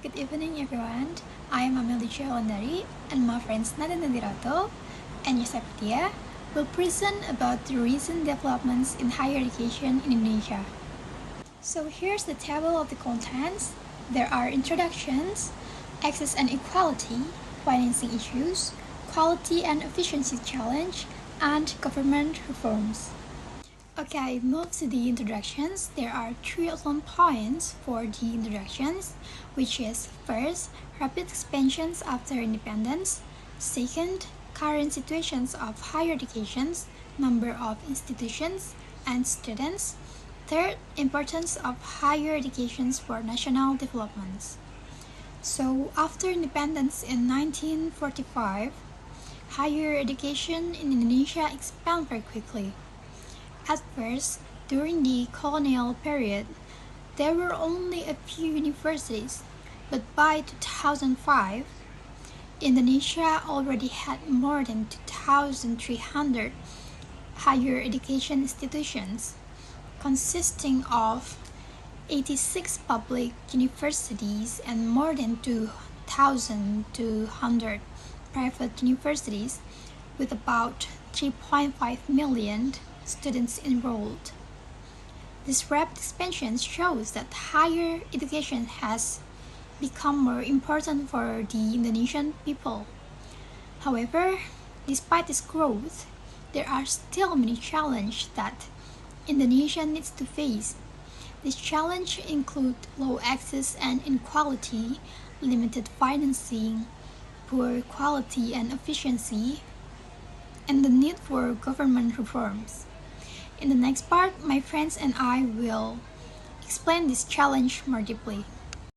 good evening everyone. I am Amel and my friends Nada Nadirato and Yosef Tia will present about the recent developments in higher education in Indonesia. So here's the table of the contents. There are introductions, access and equality, financing issues, quality and efficiency challenge, and government reforms. Okay, move to the introductions. There are three outline points for the introductions, which is first, rapid expansions after independence, second, current situations of higher educations, number of institutions and students, third, importance of higher educations for national developments. So after independence in 1945, higher education in Indonesia expanded very quickly. At first, during the colonial period, there were only a few universities, but by 2005, Indonesia already had more than 2,300 higher education institutions, consisting of 86 public universities and more than 2,200 private universities, with about 3.5 million students enrolled. This rapid expansion shows that higher education has become more important for the Indonesian people. However, despite this growth, there are still many challenges that Indonesia needs to face. These challenges include low access and inequality, limited financing, poor quality and efficiency, and the need for government reforms. In the next part, my friends and I will explain this challenge more deeply.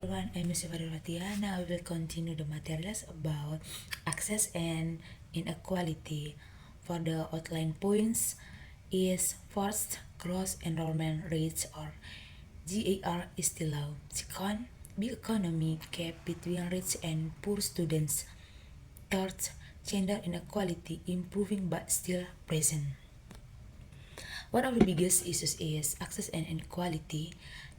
Everyone, I'm Yusuf. Now we will continue the materials about access and inequality. For the outline points is first, gross enrollment rates or GAR is still low. Second, big economy gap between rich and poor students. Third, gender inequality improving but still present. One of the biggest issues is access and inequality.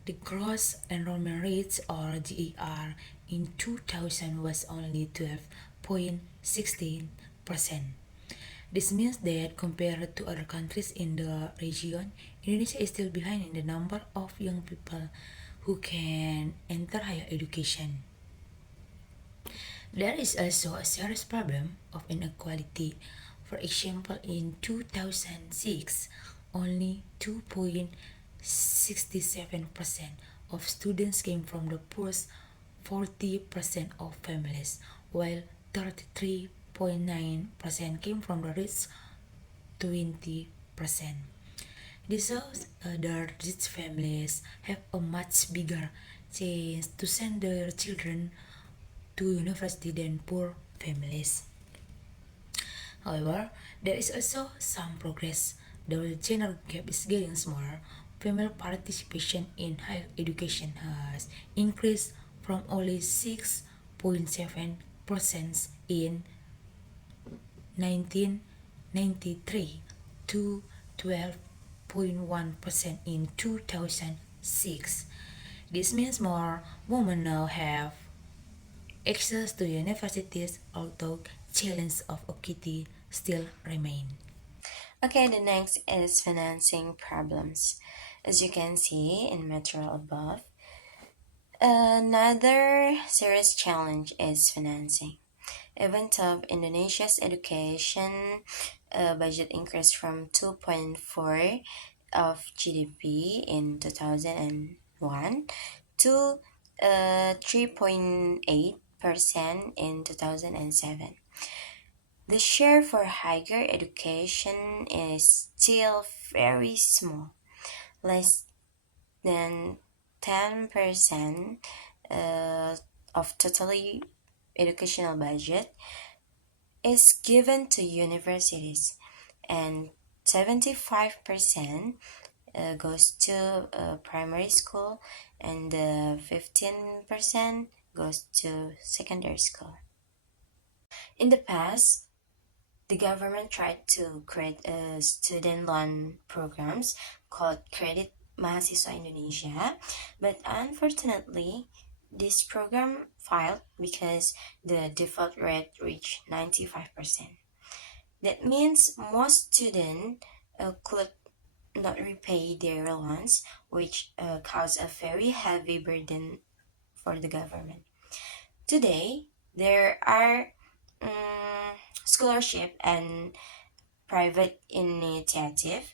The gross enrollment rates or GER in 2000 was only 12.16%. This means that compared to other countries in the region, Indonesia is still behind in the number of young people who can enter higher education. There is also a serious problem of inequality. For example, in 2006, only 2.67% of students came from the poorest 40% of families, while 33.9% came from the rich 20%. This shows that rich families have a much bigger chance to send their children to university than poor families. However, there is also some progress. The gender gap is getting smaller. Female participation in higher education has increased from only 6.7% in 1993 to 12.1% in 2006. This means more women now have access to universities, although challenges of equity still remain. Okay, the next is financing problems. As you can see in material above, another serious challenge is financing. Even though Indonesia's education budget increased from 2.4 of GDP in 2001 to 3.8% in 2007. The share for higher education is still very small, less than 10% of totally educational budget is given to universities, and 75% goes to primary school, and 15% goes to secondary school. In the past, the government tried to create a student loan programs called Credit Mahasiswa Indonesia, but unfortunately, This program failed because the default rate reached 95%. That means most students could not repay their loans, which caused a very heavy burden for the government. Today, there are scholarship and private initiative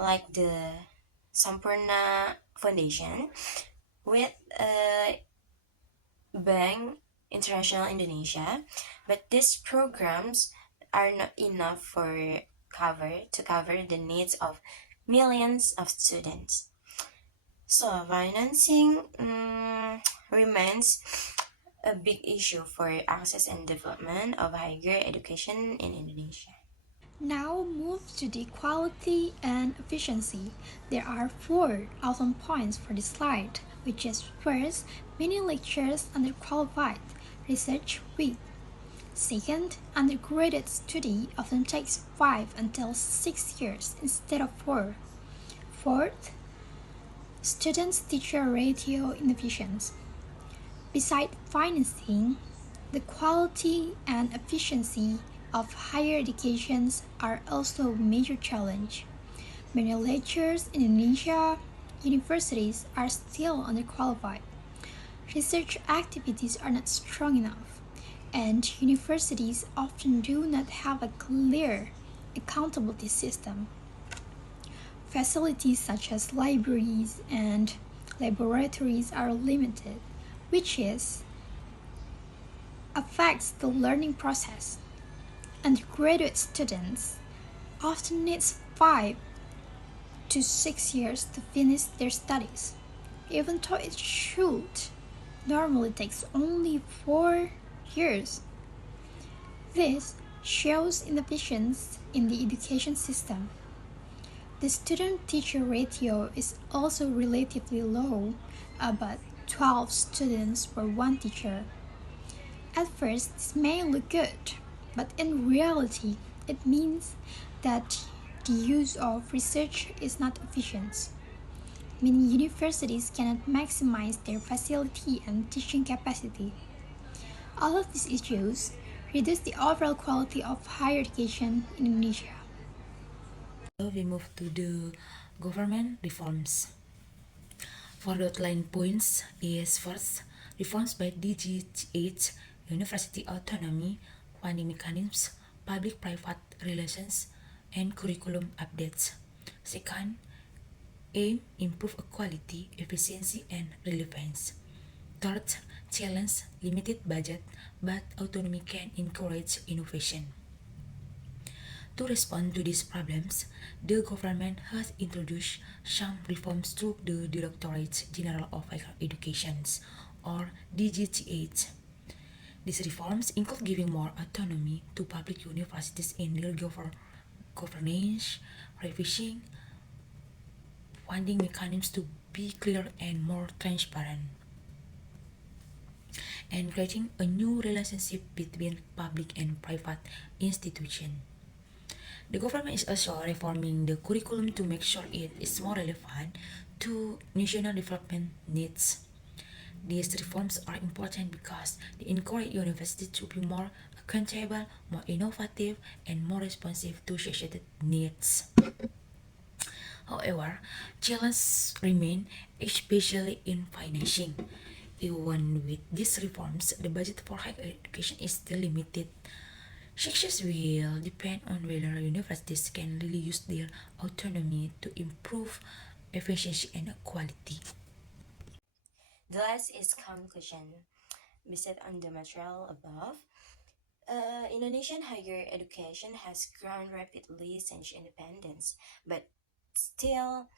like the Sampurna Foundation with Bank International Indonesia, but these programs are not enough to cover the needs of millions of students. So financing remains a big issue for access and development of higher education in Indonesia. Now move to the quality and efficiency. There are four outcome points for this slide, which is first, many lecturers underqualified, research weak. Second, undergraduate study often takes 5 until 6 years instead of 4. Fourth, student-teacher ratio inefficient. Besides financing, the quality and efficiency of higher education are also a major challenge. Many lecturers in Indonesia universities are still underqualified. Research activities are not strong enough, and universities often do not have a clear accountability system. Facilities such as libraries and laboratories are limited, which is affects the learning process. Undergraduate students often need 5 to 6 years to finish their studies, even though it should normally takes only 4 years. This shows inefficiency in the education system. The student-teacher ratio is also relatively low, about 12 students for one teacher. At first, this may look good, but in reality, it means that the use of research is not efficient. Many universities cannot maximize their facility and teaching capacity. All of these issues reduce the overall quality of higher education in Indonesia. So we move to the government reforms. For the outline points is first, reforms by DGH, university autonomy, funding mechanisms, public-private relations, and curriculum updates. Second, aim improve equality, efficiency, and relevance. Third, challenge limited budget, but autonomy can encourage innovation. To respond to these problems, the government has introduced some reforms through the Directorate General of Higher Education, or DGTH. These reforms include giving more autonomy to public universities in their governance, revising funding mechanisms to be clear and more transparent, and creating a new relationship between public and private institutions. The government is also reforming the curriculum to make sure it is more relevant to national development needs. These reforms are important because they encourage universities to be more accountable, more innovative, and more responsive to societal needs. However, challenges remain, especially in financing. Even with these reforms, the budget for higher education is still limited. Success will depend on whether universities can really use their autonomy to improve efficiency and quality. The last is conclusion. Based on the material above, Indonesian higher education has grown rapidly since independence, but still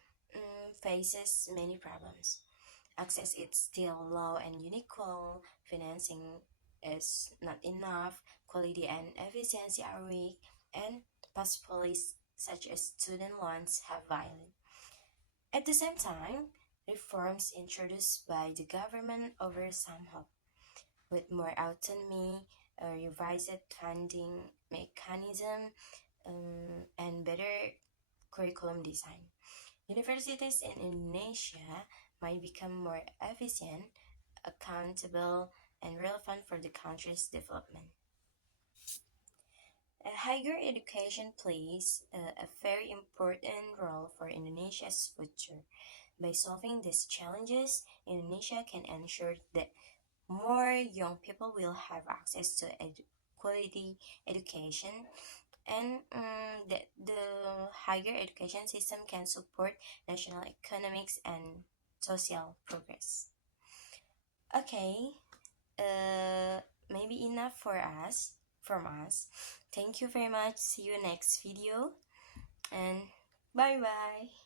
faces many problems. Access is still low and unequal, financing is not enough, quality and efficiency are weak, and past policies such as student loans have violated. At the same time, reforms introduced by the government over some hope, with more autonomy, a revised funding mechanism, and better curriculum design. Universities in Indonesia might become more efficient, accountable, and relevant for the country's development. Higher education plays a very important role for Indonesia's future. By solving these challenges, Indonesia can ensure that more young people will have access to quality education, and that the higher education system can support national economics and social progress. Okay, maybe enough for us from us. Thank you very much. See you next video, and bye bye.